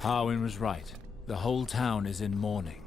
Harwin was right. The whole town is in mourning.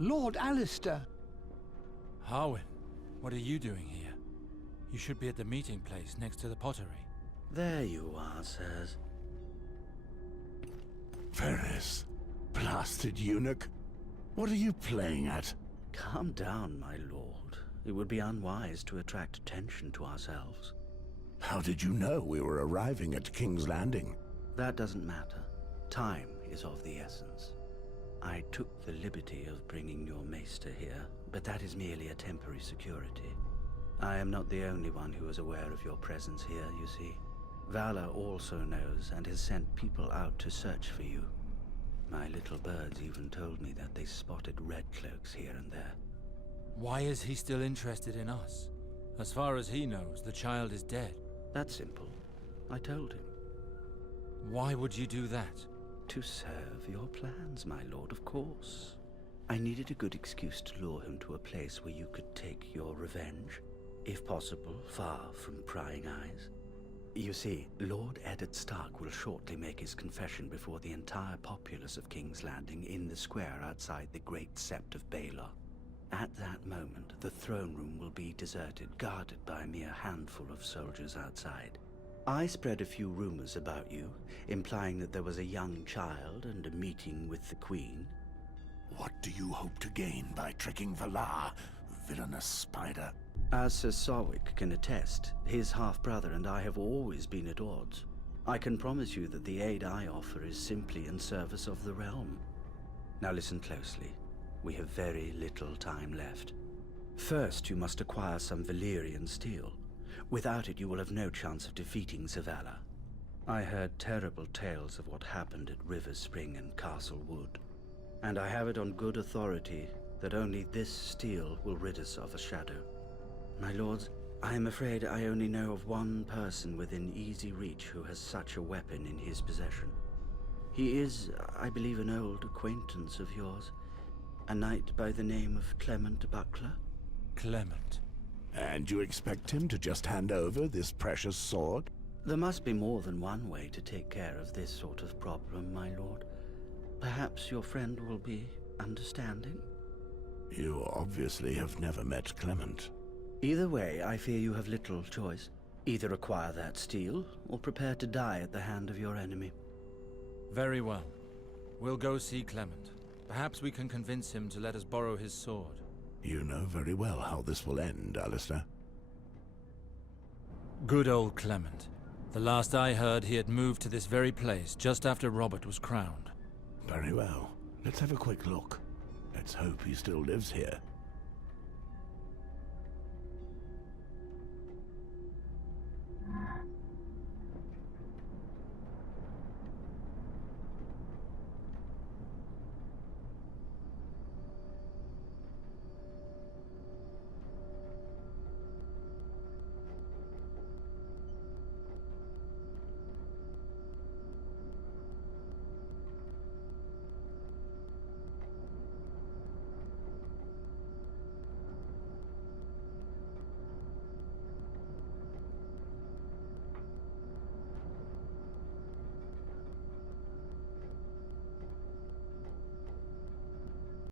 Lord Alistair! Harwin, what are you doing here? You should be at the meeting place next to the pottery. There you are, sirs. Ferris, blasted eunuch. What are you playing at? Calm down, my lord. It would be unwise to attract attention to ourselves. How did you know we were arriving at King's Landing? That doesn't matter. Time is of the essence. I took the liberty of bringing your maester here, but that is merely a temporary security. I am not the only one who is aware of your presence here, you see. Valor also knows and has sent people out to search for you. My little birds even told me that they spotted red cloaks here and there. Why is he still interested in us? As far as he knows, the child is dead. That's simple. I told him. Why would you do that? To serve your plans, my lord, of course. I needed a good excuse to lure him to a place where you could take your revenge. If possible, far from prying eyes. You see, Lord Eddard Stark will shortly make his confession before the entire populace of King's Landing in the square outside the Great Sept of Baelor. At that moment, the throne room will be deserted, guarded by a mere handful of soldiers outside. I spread a few rumors about you, implying that there was a young child and a meeting with the Queen. What do you hope to gain by tricking Valar, villainous spider? As Sir Sarwick can attest, his half-brother and I have always been at odds. I can promise you that the aid I offer is simply in service of the realm. Now listen closely. We have very little time left. First, you must acquire some Valyrian steel. Without it, you will have no chance of defeating Zavala. I heard terrible tales of what happened at River Spring and Castle Wood, and I have it on good authority that only this steel will rid us of a shadow. My lords, I am afraid I only know of one person within easy reach who has such a weapon in his possession. He is, I believe, an old acquaintance of yours, a knight by the name of Clement Buckler. Clement. And you expect him to just hand over this precious sword? There must be more than one way to take care of this sort of problem, my lord. Perhaps your friend will be understanding? You obviously have never met Clement. Either way, I fear you have little choice. Either acquire that steel, or prepare to die at the hand of your enemy. Very well. We'll go see Clement. Perhaps we can convince him to let us borrow his sword. You know very well how this will end, Alistair. Good old Clement. The last I heard, he had moved to this very place just after Robert was crowned. Very well. Let's have a quick look. Let's hope he still lives here.